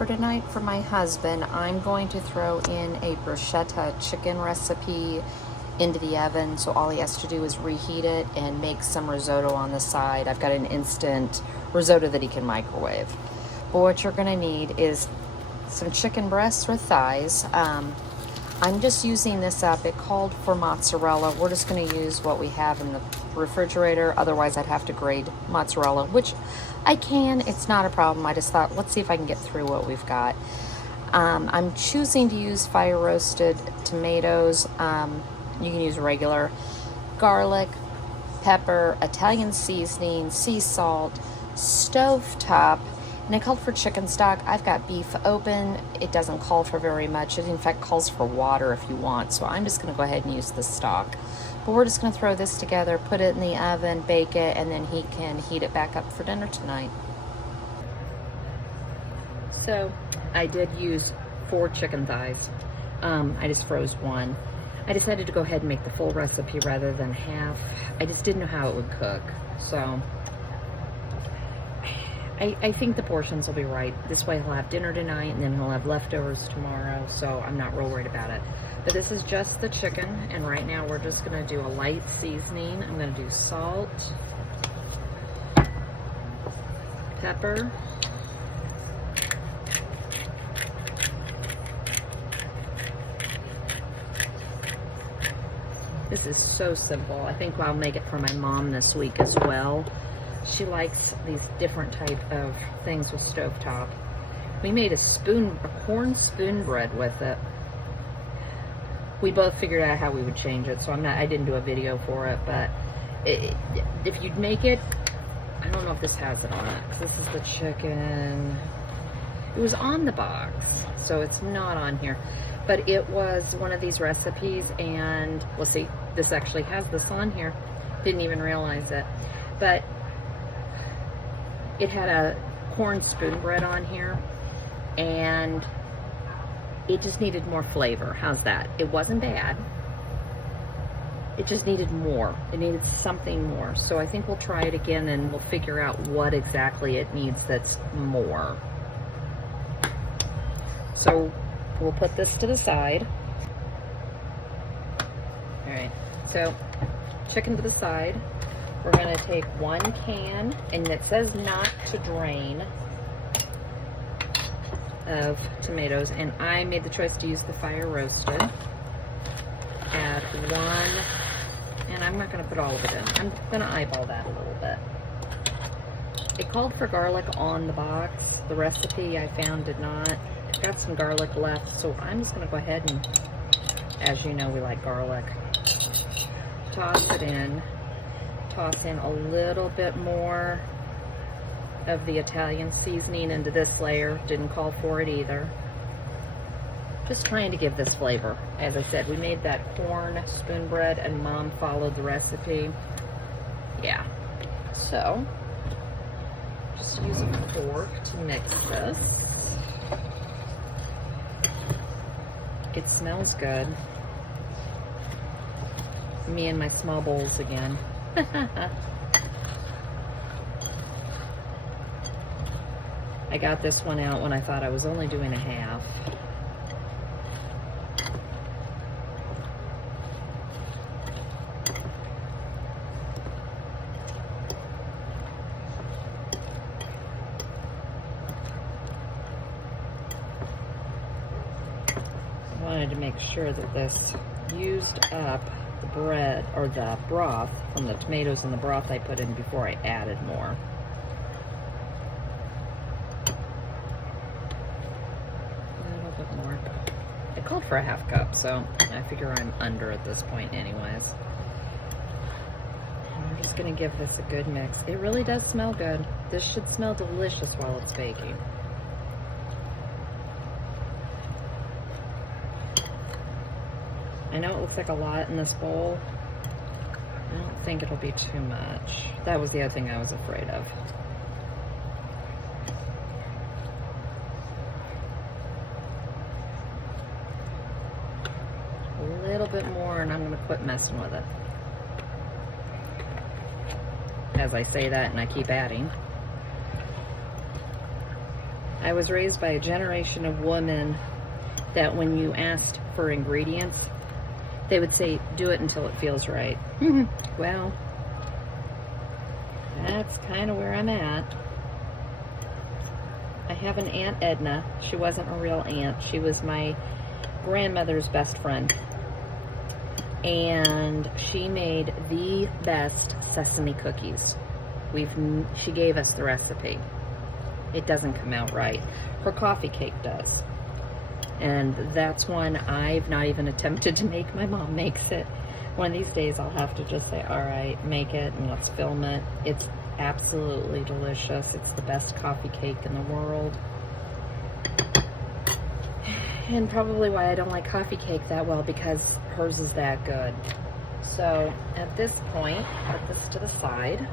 For tonight, for my husband, I'm going to throw in a bruschetta chicken recipe into the oven, so all he has to do is reheat it and make some risotto on the side. I've got an instant risotto that he can microwave. But what you're going to need is some chicken breasts or thighs. I'm just using this up. It called for mozzarella. We're just going to use what we have in the refrigerator. Otherwise, I'd have to grate mozzarella, which I can. It's not a problem. I just thought, let's see if I can get through what we've got. I'm choosing to use fire roasted tomatoes. You can use regular garlic, pepper, Italian seasoning, sea salt, stovetop. And it called for chicken stock. I've got beef open. It doesn't call for very much. It in fact calls for water if you want. So I'm just going to go ahead and use the stock. But we're just going to throw this together, put it in the oven, bake it, and then he can heat it back up for dinner tonight. So I did use 4 chicken thighs. I just froze one. I decided to go ahead and make the full recipe rather than half. I just didn't know how it would cook. So I think the portions will be right. This way he'll have dinner tonight and then he'll have leftovers tomorrow, so I'm not real worried about it. But this is just the chicken, and right now we're just gonna do a light seasoning. I'm gonna do salt, pepper, this is so simple. I think I'll make it for my mom this week as well. She likes these different type of things with stovetop. We made a corn spoon bread with it. We both figured out how we would change it, so I didn't do a video for it, but if you'd make it, I don't know if this has it on it. This is the chicken. It was on the box, so it's not on here. But it was one of these recipes, and we'll see, this actually has this on here. Didn't even realize it. But it had a corn spoon bread on here, and it just needed more flavor. How's that? It wasn't bad. It just needed more. It needed something more. So I think we'll try it again and we'll figure out what exactly it needs that's more. So we'll put this to the side. All right, so chicken to the side. We're gonna take 1 can, and it says not to drain, of tomatoes, and I made the choice to use the fire roasted. Add 1, and I'm not gonna put all of it in. I'm gonna eyeball that a little bit. It called for garlic on the box. The recipe I found did not. Got some garlic left, so I'm just gonna go ahead and, as you know, we like garlic. Toss it in. Toss in a little bit more of the Italian seasoning into this layer. Didn't call for it either. Just trying to give this flavor. As I said, we made that corn spoon bread and Mom followed the recipe. Yeah. So, just use a fork to mix this. It smells good. Me and my small bowls again. I got this one out when I thought I was only doing a half. I wanted to make sure that this used up the bread or the broth from the tomatoes and the broth I put in before I added more. A little bit more. It called for a half cup, so I figure I'm under at this point anyways. And we're just gonna give this a good mix. It really does smell good. This should smell delicious while it's baking. I know it looks like a lot in this bowl. I don't think it'll be too much. That was the other thing I was afraid of. A little bit more and I'm going to quit messing with it. As I say that and I keep adding. I was raised by a generation of women that when you asked for ingredients, they would say, do it until it feels right. Well, that's kind of where I'm at. I have an Aunt Edna. She wasn't a real aunt. She was my grandmother's best friend. And she made the best sesame cookies. She gave us the recipe. It doesn't come out right. Her coffee cake does. And that's one I've not even attempted to make. My mom makes it. One of these days I'll have to just say, all right, make it and let's film it. It's absolutely delicious. It's the best coffee cake in the world. And probably why I don't like coffee cake that well, because hers is that good. So at this point, put this to the side.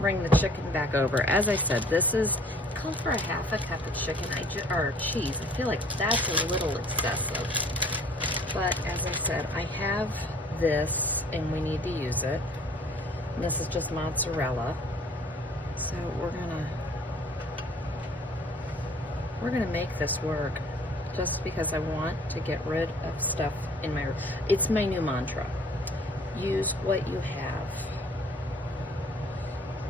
Bring the chicken back over. As I said, this is called for a half a cup of chicken or cheese. I feel like that's a little excessive. But as I said, I have this and we need to use it. And this is just mozzarella. So we're gonna make this work just because I want to get rid of stuff in my, it's my new mantra. Use what you have.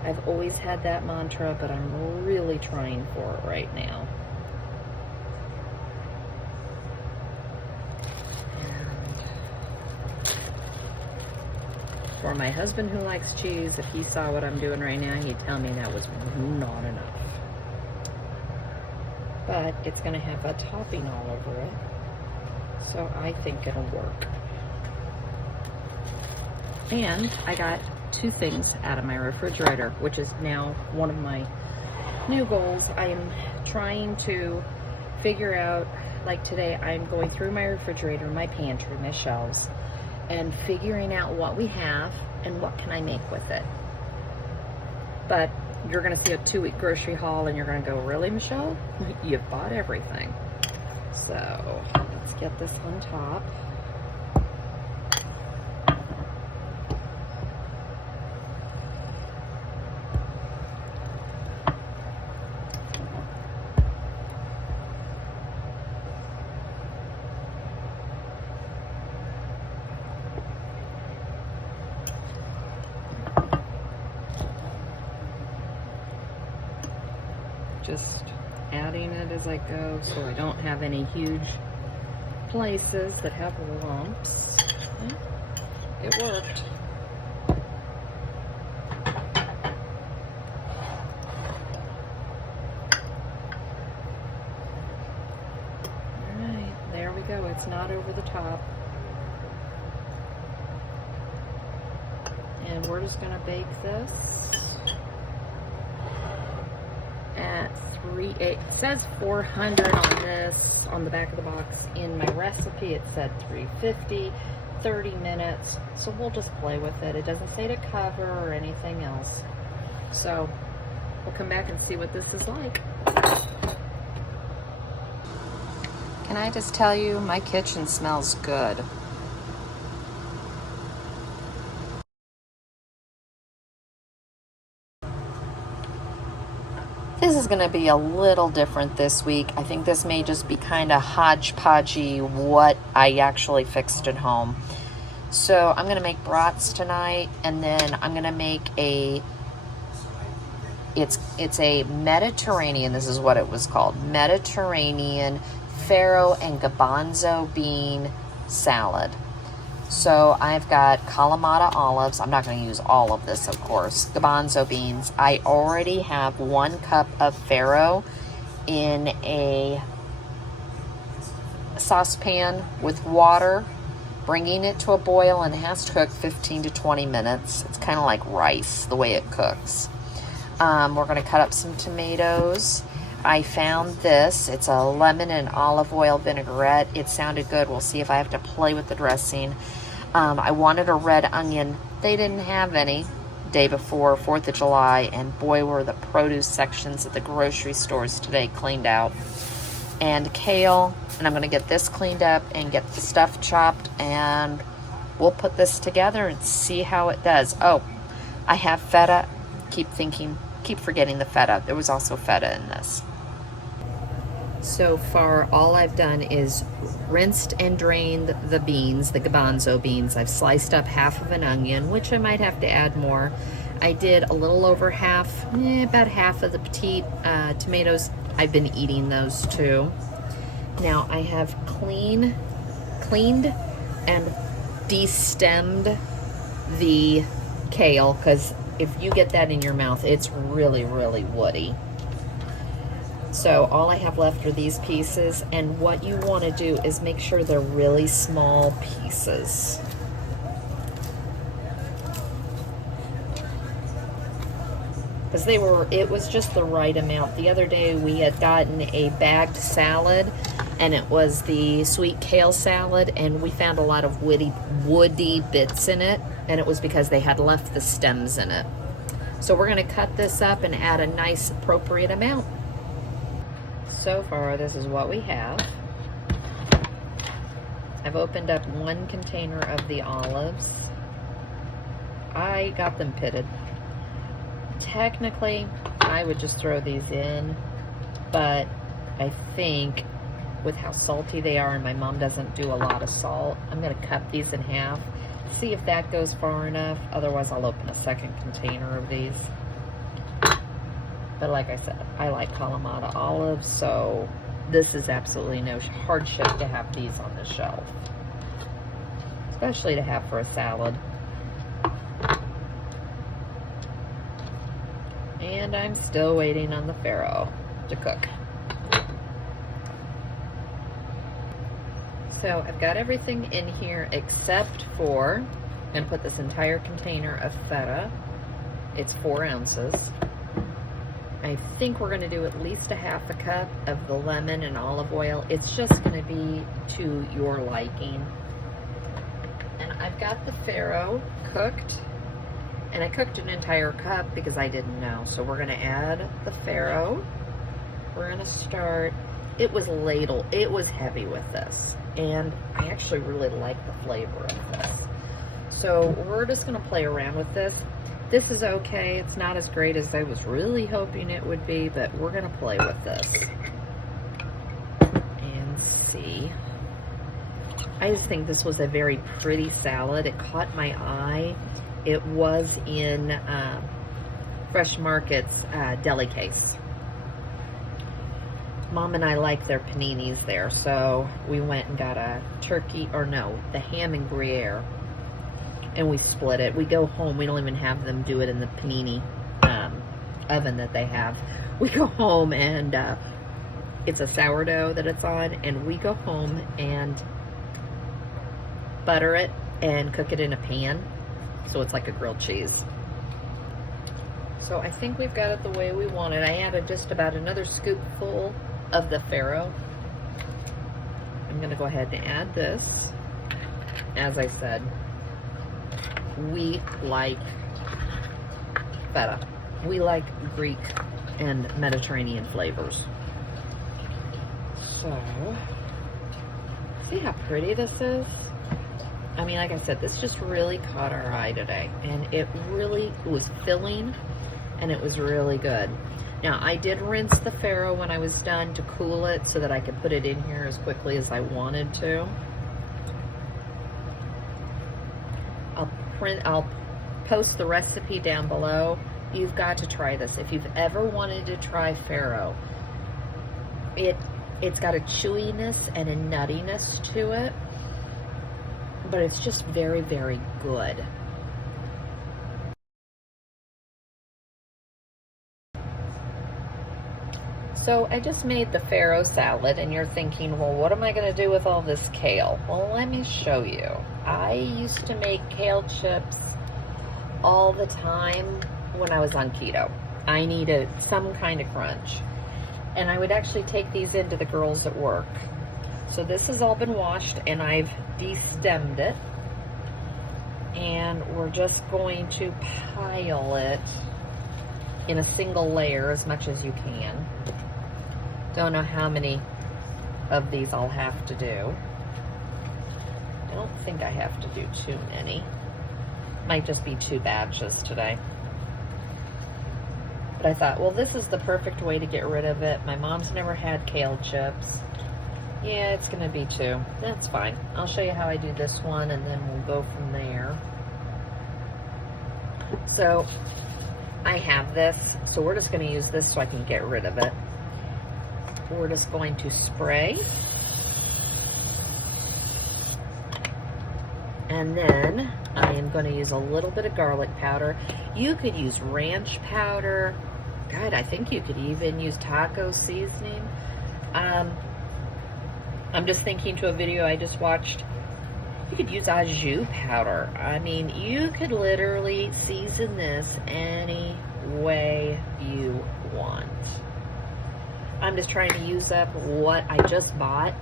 I've always had that mantra, but I'm really trying for it right now. And for my husband who likes cheese, if he saw what I'm doing right now, he'd tell me that was not enough. But it's going to have a topping all over it, so I think it'll work. And I got 2 things out of my refrigerator, which is now one of my new goals. I am trying to figure out, like today, I'm going through my refrigerator, my pantry, my shelves, and figuring out what we have and what can I make with it. But you're going to see a 2-week grocery haul and you're going to go, really, Michelle? You've bought everything. So let's get this on top. Just adding it as I go so I don't have any huge places that have lumps. It worked. Alright, there we go. It's not over the top. And we're just going to bake this at it says 400 on this, on the back of the box. In my recipe it said 350, 30 minutes, so we'll just play with it. It doesn't say to cover or anything else, so we'll come back and see what this is like. Can I just tell you, my kitchen smells good. This is going to be a little different this week. I think this may just be kind of hodgepodgey what I actually fixed at home. So I'm going to make brats tonight, and then I'm going to make it's a Mediterranean, this is what it was called, Mediterranean farro and garbanzo bean salad. So I've got Kalamata olives. I'm not going to use all of this, of course. Garbanzo beans. I already have 1 cup of farro in a saucepan with water, bringing it to a boil, and it has to cook 15 to 20 minutes. It's kind of like rice, the way it cooks. We're going to cut up some tomatoes. I found this. It's a lemon and olive oil vinaigrette. It sounded good. We'll see if I have to play with the dressing. I wanted a red onion. They didn't have any day before 4th of July, and boy, were the produce sections at the grocery stores today cleaned out. And kale, and I'm going to get this cleaned up and get the stuff chopped, and we'll put this together and see how it does. Oh, I have feta. Keep forgetting the feta. There was also feta in this. So far, all I've done is rinsed and drained the beans, the garbanzo beans. I've sliced up half of an onion, which I might have to add more. I did a little over half, about half of the petite tomatoes. I've been eating those too. Now I have cleaned and destemmed the kale, because if you get that in your mouth, it's really, really woody. So all I have left are these pieces, and what you want to do is make sure they're really small pieces. Because it was just the right amount. The other day we had gotten a bagged salad, and it was the sweet kale salad, and we found a lot of woody bits in it, and it was because they had left the stems in it. So we're going to cut this up and add a nice appropriate amount. So far, this is what we have. I've opened up one container of the olives. I got them pitted. Technically, I would just throw these in, but I think with how salty they are, and my mom doesn't do a lot of salt, I'm going to cut these in half, see if that goes far enough. Otherwise, I'll open a second container of these. But like I said, I like Kalamata olives, so this is absolutely no hardship to have these on the shelf, especially to have for a salad. And I'm still waiting on the farro to cook. So I've got everything in here except for, and put this entire container of feta. It's 4 ounces. I think we're going to do at least a half a cup of the lemon and olive oil. It's just going to be to your liking. And I've got the farro cooked. And I cooked an entire cup because I didn't know. So we're going to add the farro. We're going to start. It was ladled. It was heavy with this. And I actually really like the flavor of this. So we're just going to play around with this. This is okay. It's not as great as I was really hoping it would be, but we're going to play with this and see. I just think this was a very pretty salad. It caught my eye. It was in Fresh Market's deli case. Mom and I like their paninis there, so we went and got the ham and Gruyere, and we split it. We go home, we don't even have them do it in the panini oven that they have. We go home and it's a sourdough that it's on, and we go home and butter it and cook it in a pan, so it's like a grilled cheese. So I think we've got it the way we want it. I added just about another scoopful of the farro. I'm going to go ahead and add this. As I said, we like feta. We like Greek and Mediterranean flavors. So, see how pretty this is? I mean, like I said, this just really caught our eye today, and it was filling, and it was really good. Now, I did rinse the farro when I was done to cool it so that I could put it in here as quickly as I wanted to. I'll post the recipe down below. You've got to try this. If you've ever wanted to try farro, it's got a chewiness and a nuttiness to it, but it's just very, very good. So I just made the farro salad, and you're thinking, well, what am I going to do with all this kale? Well, let me show you. I used to make kale chips all the time when I was on keto. I needed some kind of crunch. And I would actually take these into the girls at work. So this has all been washed, and I've destemmed it. And we're just going to pile it in a single layer as much as you can. Don't know how many of these I'll have to do. I don't think I have to do too many. Might just be 2 batches today. But I thought, well, this is the perfect way to get rid of it. My mom's never had kale chips. Yeah, it's going to be 2. That's fine. I'll show you how I do this one, and then we'll go from there. So I have this, so we're just going to use this so I can get rid of it. We're just going to spray. And then I am going to use a little bit of garlic powder. You could use ranch powder. God, I think you could even use taco seasoning. I'm just thinking to a video I just watched. You could use au jus powder. I mean, you could literally season this any way you want. I'm just trying to use up what I just bought.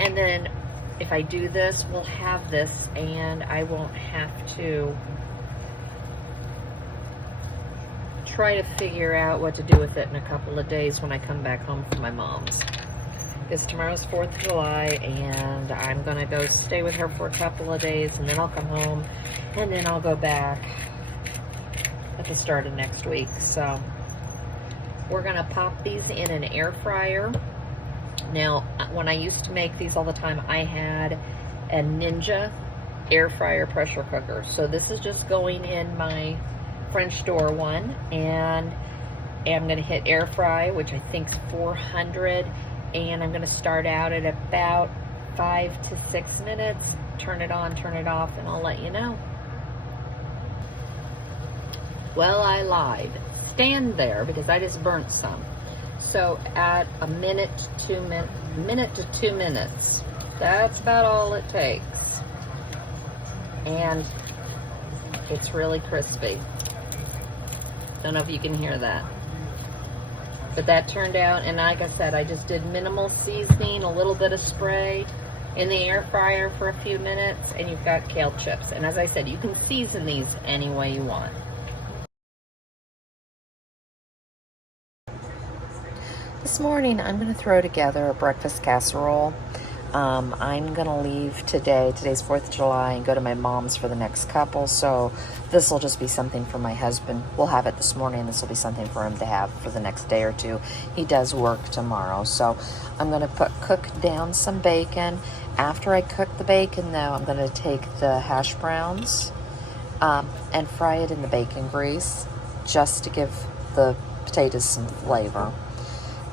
And then if I do this, we'll have this and I won't have to try to figure out what to do with it in a couple of days when I come back home from my mom's. Because tomorrow's 4th of July and I'm going to go stay with her for a couple of days and then I'll come home and then I'll go back at the start of next week. So we're going to pop these in an air fryer. Now, when I used to make these all the time, I had a Ninja air fryer pressure cooker. So this is just going in my French door one, and I'm going to hit air fry, which I think is 400, and I'm going to start out at about 5 to 6 minutes. Turn it on, turn it off, and I'll let you know. Well, I lied. Stand there because I just burnt some. So at a minute to 2 minutes. That's about all it takes. And it's really crispy. Don't know if you can hear that. But that turned out, and like I said, I just did minimal seasoning, a little bit of spray in the air fryer for a few minutes, and you've got kale chips. And as I said, you can season these any way you want. This morning, I'm going to throw together a breakfast casserole. I'm going to leave today. Today's 4th of July, and go to my mom's for the next couple. So this will just be something for my husband. We'll have it this morning. This will be something for him to have for the next day or two. He does work tomorrow. So I'm going to cook down some bacon. After I cook the bacon, though, I'm going to take the hash browns and fry it in the bacon grease just to give the potatoes some flavor.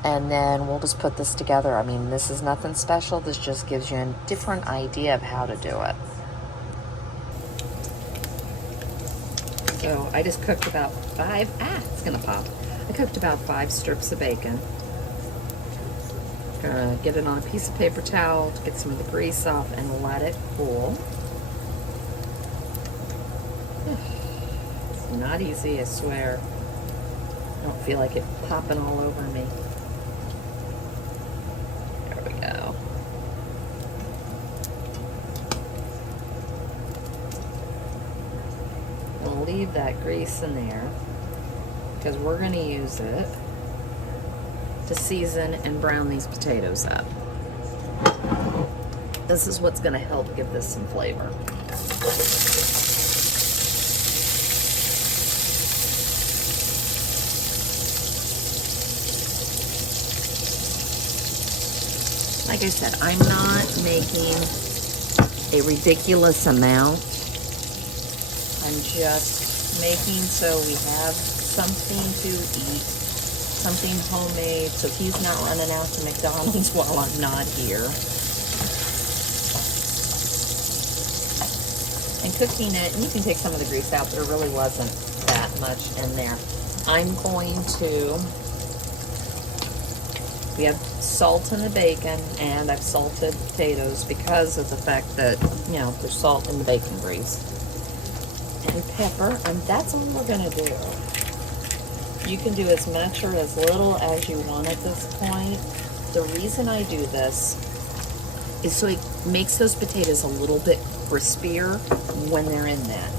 And then we'll just put this together. I mean, this is nothing special. This just gives you a different idea of how to do it. So I just cooked about 5, it's gonna pop. I cooked about 5 strips of bacon. Gonna get it on a piece of paper towel to get some of the grease off and let it cool. It's not easy, I swear. I don't feel like it popping all over me. Leave that grease in there because we're going to use it to season and brown these potatoes up. This is what's going to help give this some flavor. Like I said, I'm not making a ridiculous amount. I'm just making so we have something to eat, something homemade, so he's not running out to McDonald's while I'm not here. And cooking it, and you can take some of the grease out, there really wasn't that much in there. I'm going to, we have salt in the bacon, and I've salted potatoes because of the fact that, you know, there's salt in the bacon grease. And pepper, and that's all we're gonna do. You can do as much or as little as you want at this point. The reason I do this is so it makes those potatoes a little bit crispier when they're in that.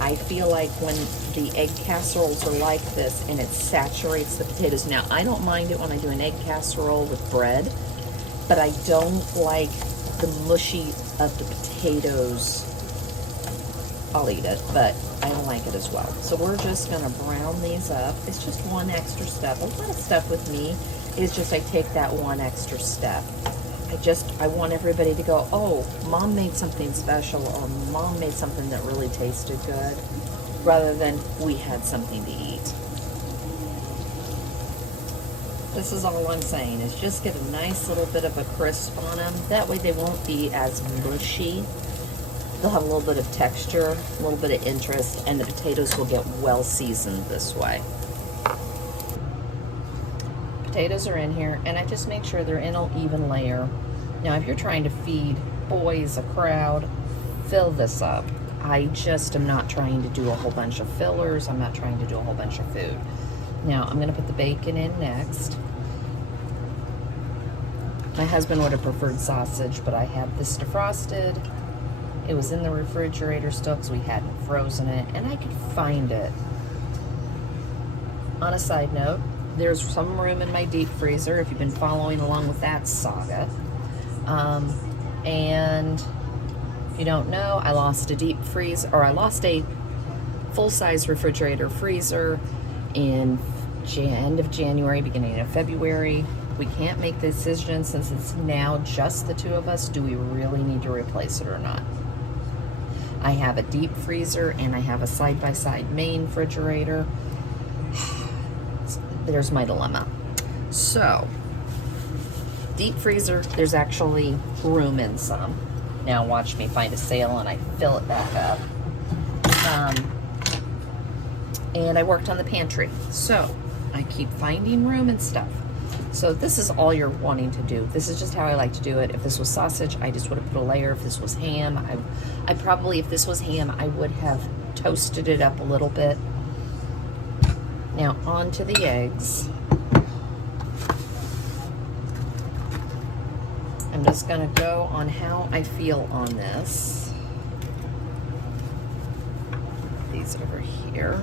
I feel like when the egg casseroles are like this and it saturates the potatoes. Now, I don't mind it when I do an egg casserole with bread, but I don't like the mushy of the potatoes. I'll eat it, but I like it as well. So we're just gonna brown these up. It's just one extra step. A lot of stuff with me is just I take that one extra step. I want everybody to go, oh, mom made something special, or mom made something that really tasted good, rather than we had something to eat. This is all I'm saying, is just get a nice little bit of a crisp on them. That way they won't be as mushy. They'll have a little bit of texture, a little bit of interest, and the potatoes will get well seasoned this way. Potatoes are in here, and I just make sure they're in an even layer. Now, if you're trying to feed boys, a crowd, fill this up. I just am not trying to do a whole bunch of fillers. I'm not trying to do a whole bunch of food. Now, I'm gonna put the bacon in next. My husband would have preferred sausage, but I had this defrosted. It was in the refrigerator still because we hadn't frozen it, and I could find it. On a side note, there's some room in my deep freezer if you've been following along with that saga. And if you don't know, I lost a deep freeze, or I lost a full-size refrigerator freezer in end of January, beginning of February. We can't make the decision, since it's now just the two of us, do we really need to replace it or not? I have a deep freezer and I have a side-by-side main refrigerator. There's my dilemma. So, deep freezer, there's actually room in some. Now watch me find a sale and I fill it back up. And I worked on the pantry. So, I keep finding room and stuff. So this is all you're wanting to do. This is just how I like to do it. If this was sausage, I just would have put a layer. If this was ham, I probably, if this was ham, I would have toasted it up a little bit. Now on to the eggs. I'm just gonna go on how I feel on this. These over here.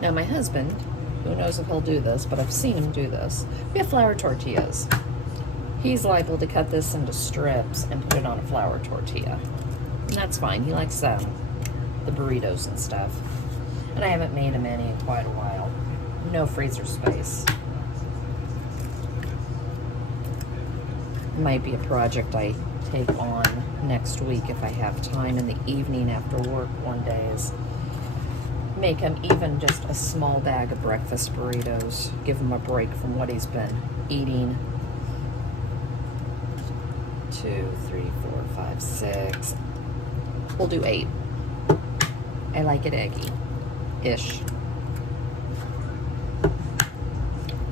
Now my husband, who knows if he'll do this, but I've seen him do this. We have flour tortillas. He's liable to cut this into strips and put it on a flour tortilla. And that's fine, he likes the burritos and stuff. And I haven't made him any in quite a while. No freezer space. Might be a project I take on next week if I have time in the evening after work one day, is make him even just a small bag of breakfast burritos. Give him a break from what he's been eating. 2, 3, 4, 5, 6. We'll do 8. I like it eggy-ish.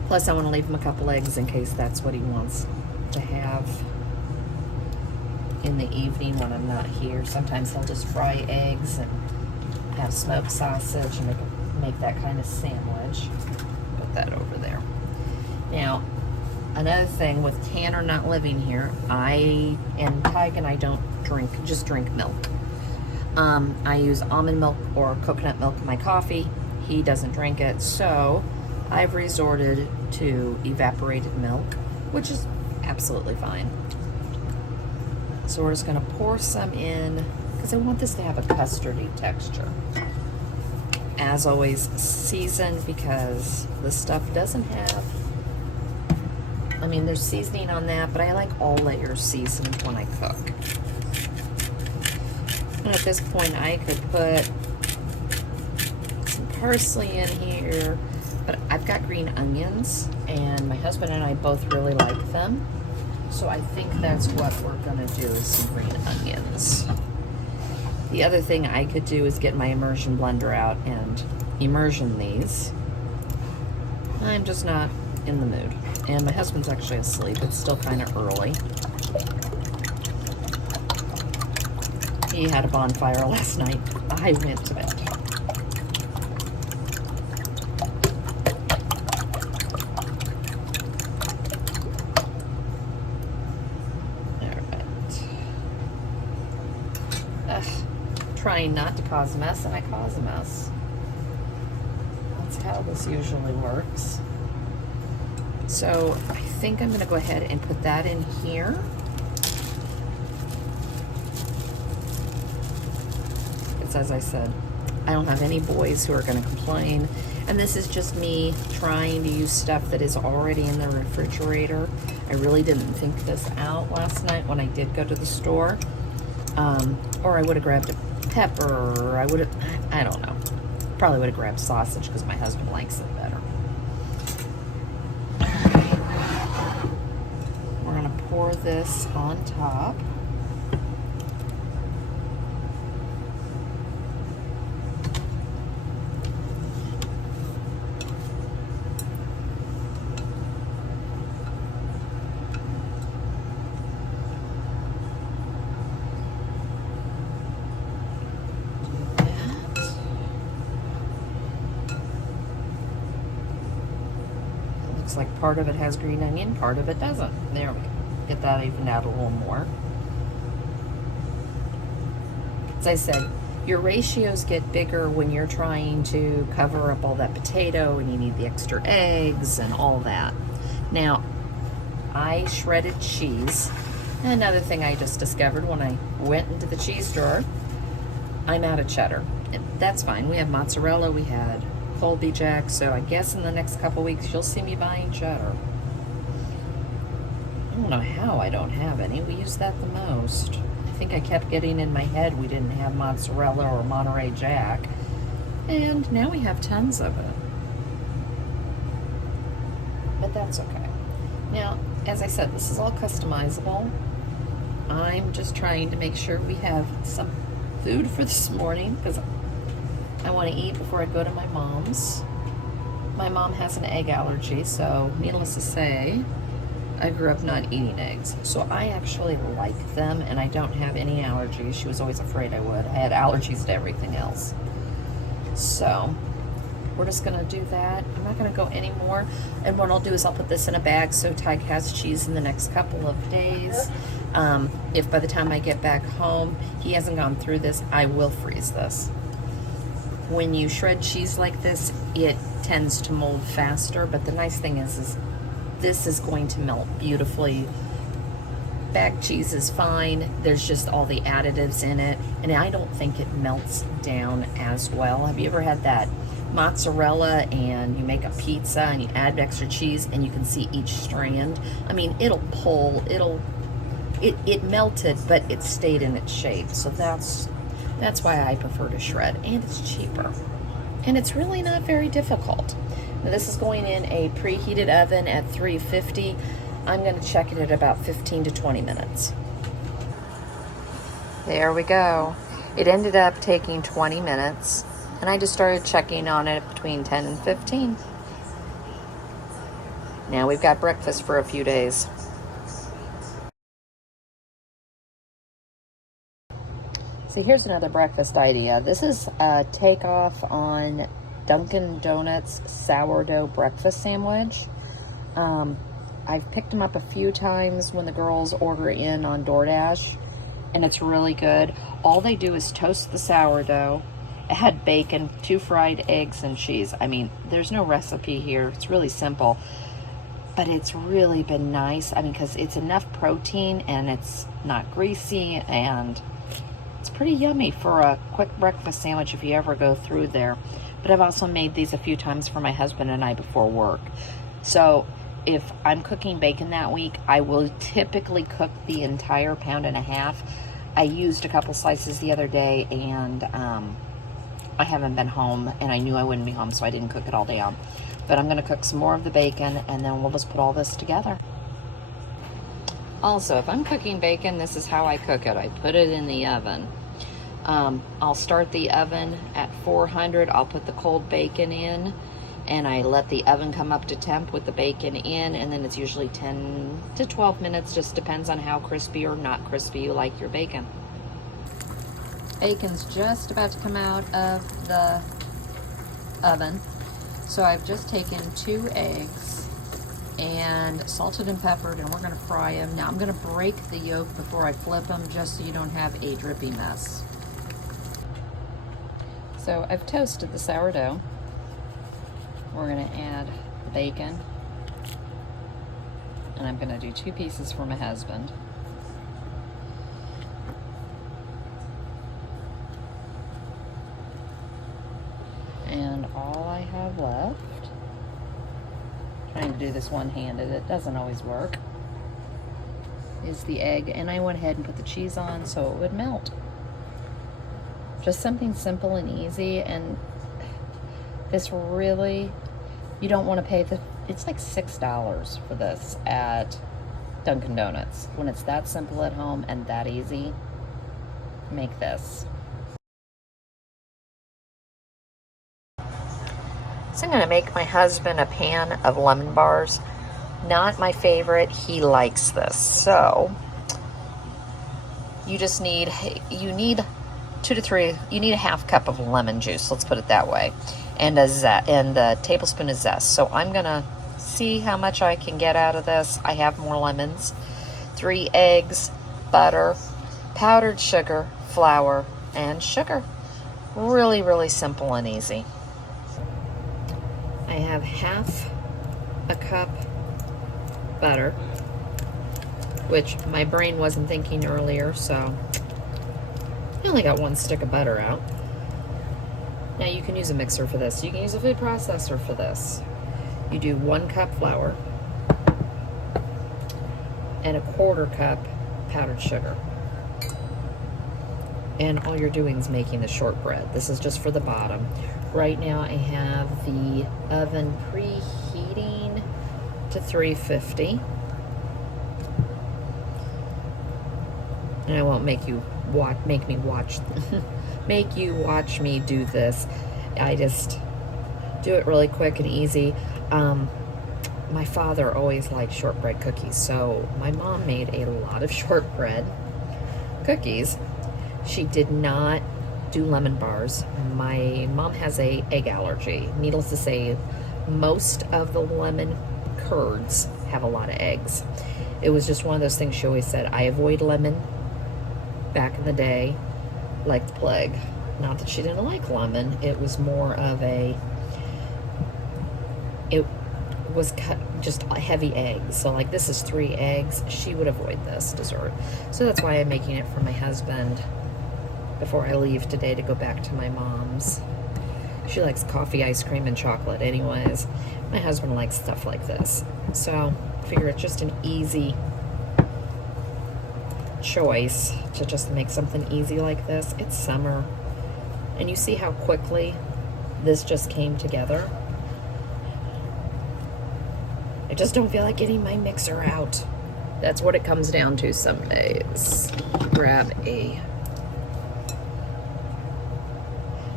Plus, I want to leave him a couple eggs in case that's what he wants to have in the evening when I'm not here. Sometimes he'll just fry eggs and have smoked sausage and make that kind of sandwich. Put that over there. Now, another thing with Tanner not living here, I and Tyke and I don't just drink milk. I use almond milk or coconut milk in my coffee. He doesn't drink it, so I've resorted to evaporated milk, which is absolutely fine. So we're just gonna pour some in, because I want this to have a custardy texture. As always, season, because this stuff doesn't have, I mean, there's seasoning on that, but I like all layers seasoned when I cook. And at this point, I could put some parsley in here, but I've got green onions, and my husband and I both really like them. So I think that's what we're gonna do, is some green onions. The other thing I could do is get my immersion blender out and immersion these. I'm just not in the mood. And my husband's actually asleep. It's still kind of early. He had a bonfire last night. I went to bed. Trying not to cause a mess, and I cause a mess. That's how this usually works. So I think I'm going to go ahead and put that in here. ingredients, as I said. I don't have any boys who are going to complain. And this is just me trying to use stuff that is already in the refrigerator. I really didn't think this out last night when I did go to the store. Or I would have grabbed a pepper, or I would have, I don't know. Probably would have grabbed sausage because my husband likes it better. We're going to pour this on top. Like part of it has green onion, part of it doesn't. There we go. Get that evened out a little more. As I said, your ratios get bigger when you're trying to cover up all that potato and you need the extra eggs and all that. Now, I shredded cheese. Another thing I just discovered when I went into the cheese drawer, I'm out of cheddar. And that's fine. We have mozzarella, we had Colby Jack, so I guess in the next couple weeks you'll see me buying cheddar. I don't know how I don't have any. We use that the most. I think I kept getting in my head we didn't have mozzarella or Monterey Jack, and now we have tons of it. But that's okay. Now, as I said, this is all customizable. I'm just trying to make sure we have some food for this morning because I want to eat before I go to my mom's. My mom has an egg allergy, so needless to say, I grew up not eating eggs. So I actually like them, and I don't have any allergies. She was always afraid I would. I had allergies to everything else. So we're just going to do that. I'm not going to go anymore. And what I'll do is I'll put this in a bag so Tyke has cheese in the next couple of days. If by the time I get back home he hasn't gone through this, I will freeze this. When you shred cheese like this, it tends to mold faster, but the nice thing is this is going to melt beautifully. Bagged cheese is fine. There's just all the additives in it, and I don't think it melts down as well. Have you ever had that mozzarella and you make a pizza and you add extra cheese and you can see each strand? I mean, it'll pull, it melted, but it stayed in its shape. So that's why I prefer to shred, and it's cheaper. And it's really not very difficult. Now this is going in a preheated oven at 350. I'm going to check it at about 15 to 20 minutes. There we go. It ended up taking 20 minutes, and I just started checking on it between 10 and 15. Now we've got breakfast for a few days. See, here's another breakfast idea. This is a takeoff on Dunkin' Donuts sourdough breakfast sandwich. I've picked them up a few times when the girls order in on DoorDash, and it's really good. All they do is toast the sourdough, add bacon, 2 fried eggs, and cheese. I mean, there's no recipe here. It's really simple, but it's really been nice. I mean, because it's enough protein and it's not greasy, and it's pretty yummy for a quick breakfast sandwich if you ever go through there. But I've also made these a few times for my husband and I before work. So if I'm cooking bacon that week, I will typically cook the entire 1.5 pounds. I used a couple slices the other day, and I haven't been home, and I knew I wouldn't be home, so I didn't cook it all down. But I'm going to cook some more of the bacon, and then we'll just put all this together. Also, if I'm cooking bacon, this is how I cook it. I put it in the oven. I'll start the oven at 400. I'll put the cold bacon in, and I let the oven come up to temp with the bacon in, and then it's usually 10 to 12 minutes, just depends on how crispy or not crispy you like your bacon. Bacon's just about to come out of the oven, so I've just taken 2 eggs and salted and peppered, and we're going to fry them. Now I'm going to break the yolk before I flip them, just so you don't have a drippy mess. So I've toasted the sourdough. We're going to add the bacon, and I'm going to do 2 pieces for my husband. I have left. Trying to do this one-handed, it doesn't always work. Is the egg, and I went ahead and put the cheese on so it would melt. Just something simple and easy, and this really, you don't want to pay it's like $6 for this at Dunkin' Donuts. When it's that simple at home and that easy, make this. So I'm going to make my husband a pan of lemon bars. Not my favorite. He likes this. So you just need, you need a half cup of lemon juice. Let's put it that way. And a tablespoon of zest. So I'm going to see how much I can get out of this. I have more lemons. 3 eggs, butter, powdered sugar, flour, and sugar. Really, really simple and easy. I have half a cup butter, which my brain wasn't thinking earlier, so I only got 1 stick of butter out. Now you can use a mixer for this. You can use a food processor for this. You do 1 cup flour and a 1/4 cup powdered sugar. And all you're doing is making the shortbread. This is just for the bottom. Right now I have the oven preheating to 350. And I won't make you make you watch me do this. I just do it really quick and easy. My father always liked shortbread cookies, so my mom made a lot of shortbread cookies. She did not do lemon bars. My mom has an egg allergy. Needless to say, most of the lemon curds have a lot of eggs. It was just one of those things she always said, I avoid lemon back in the day like the plague. Not that she didn't like lemon, it was more of it was just heavy eggs. So like this is 3 eggs. She would avoid this dessert. So that's why I'm making it for my husband before I leave today to go back to my mom's. She likes coffee, ice cream, and chocolate anyways. My husband likes stuff like this. So I figure it's just an easy choice to just make something easy like this. It's summer. And you see how quickly this just came together. I just don't feel like getting my mixer out. That's what it comes down to some days.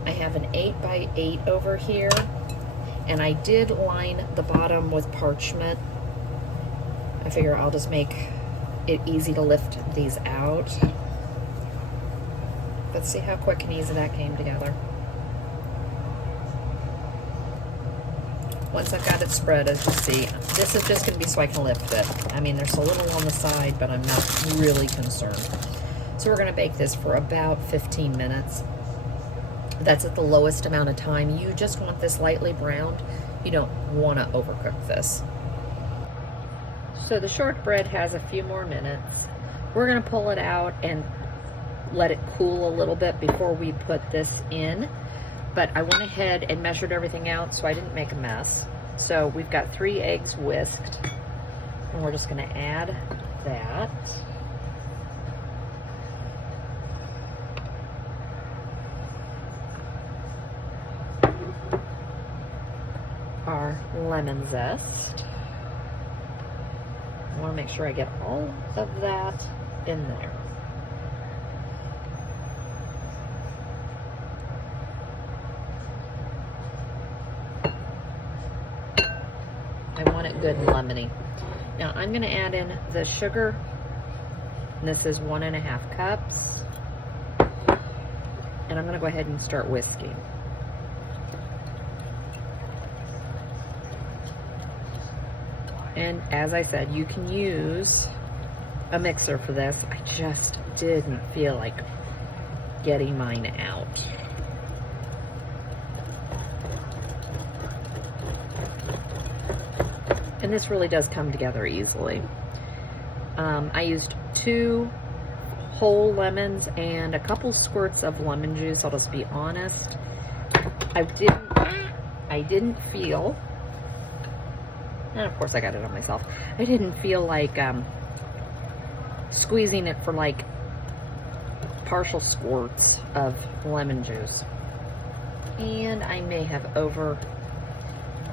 I have an 8x8 over here, and I did line the bottom with parchment. I figure I'll just make it easy to lift these out. But see how quick and easy that came together. Once I've got it spread, as you see, this is just going to be so I can lift it. I mean, there's a little on the side, but I'm not really concerned. So we're going to bake this for about 15 minutes. That's at the lowest amount of time. You just want this lightly browned. You don't want to overcook this. So the shortbread has a few more minutes. We're going to pull it out and let it cool a little bit before we put this in. But I went ahead and measured everything out so I didn't make a mess. So we've got 3 eggs whisked, and we're just going to add that. Our lemon zest. I want to make sure I get all of that in there. I want it good and lemony. Now I'm going to add in the sugar. And this is 1.5 cups. And I'm going to go ahead and start whisking. And as I said, you can use a mixer for this. I just didn't feel like getting mine out. And this really does come together easily. I used 2 whole lemons and a couple squirts of lemon juice. I'll just be honest. I I didn't feel, and of course I got it on myself, I didn't feel like squeezing it for like partial squirts of lemon juice. And I may have over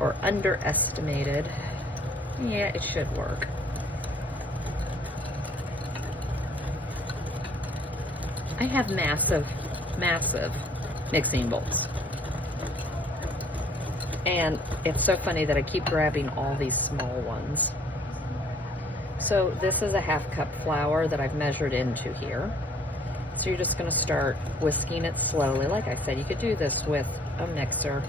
or underestimated. Yeah, it should work. I have massive mixing bowls. And it's so funny that I keep grabbing all these small ones. So this is a 1/2 cup flour that I've measured into here. So you're just gonna start whisking it slowly. Like I said, you could do this with a mixer.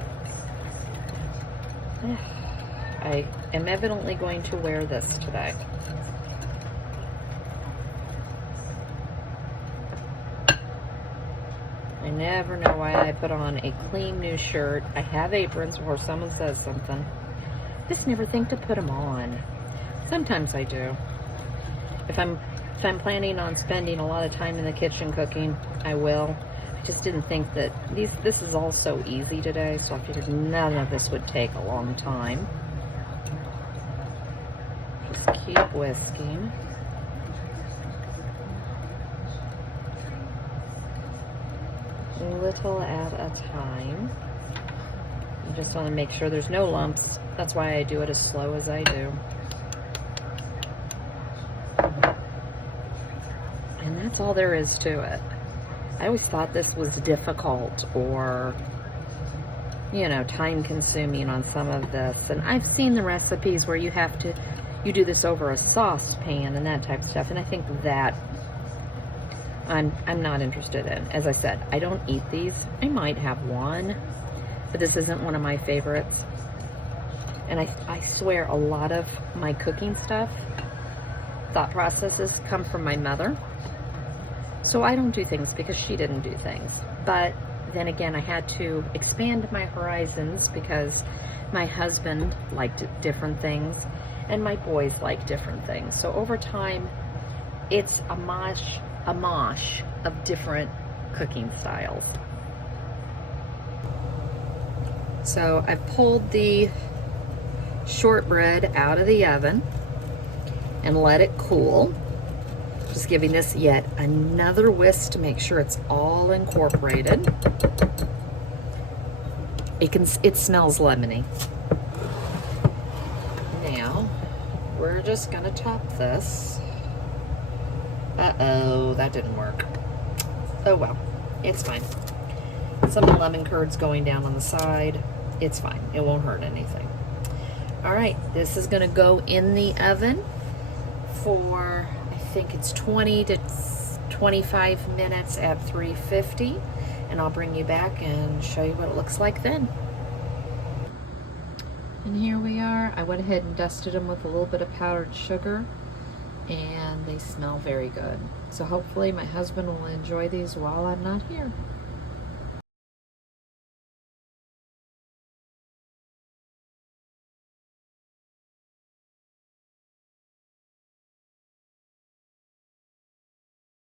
I am evidently going to wear this today. I never know why I put on a clean new shirt. I have aprons before someone says something. I just never think to put them on. Sometimes I do. If I'm planning on spending a lot of time in the kitchen cooking, I will. I just didn't think that this is all so easy today, so I figured none of this would take a long time. Just keep whisking. Little at a time. You just want to make sure there's no lumps. That's why I do it as slow as I do. And that's all there is to it. I always thought this was difficult or, you know, time consuming on some of this. And I've seen the recipes where you do this over a saucepan and that type of stuff. And I think that I'm not interested in. As I said, I don't eat these. I might have one, but this isn't one of my favorites. And I swear a lot of my cooking stuff, thought processes come from my mother. So I don't do things because she didn't do things. But then again, I had to expand my horizons because my husband liked different things and my boys like different things. So over time, it's a mosh of different cooking styles. So I've pulled the shortbread out of the oven and let it cool. Just giving this yet another whisk to make sure it's all incorporated. It smells lemony. Now we're just gonna top this. Uh-oh, that didn't work. Oh well, it's fine. Some lemon curds going down on the side. It's fine, it won't hurt anything. All right, this is gonna go in the oven for, I think it's 20 to 25 minutes at 350, and I'll bring you back and show you what it looks like then. And here we are. I went ahead and dusted them with a little bit of powdered sugar, and they smell very good. So hopefully my husband will enjoy these while I'm not here.